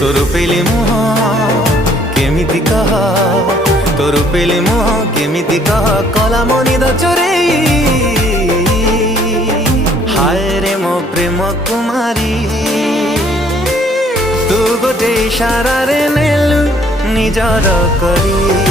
तोर पेली मुह केमिति कह तोर पेली मुह केमिति कह कला मो निद चोरेई हाय रे मो प्रेम कुमारी तू गोटे इशारा रे नेलु निजर करी।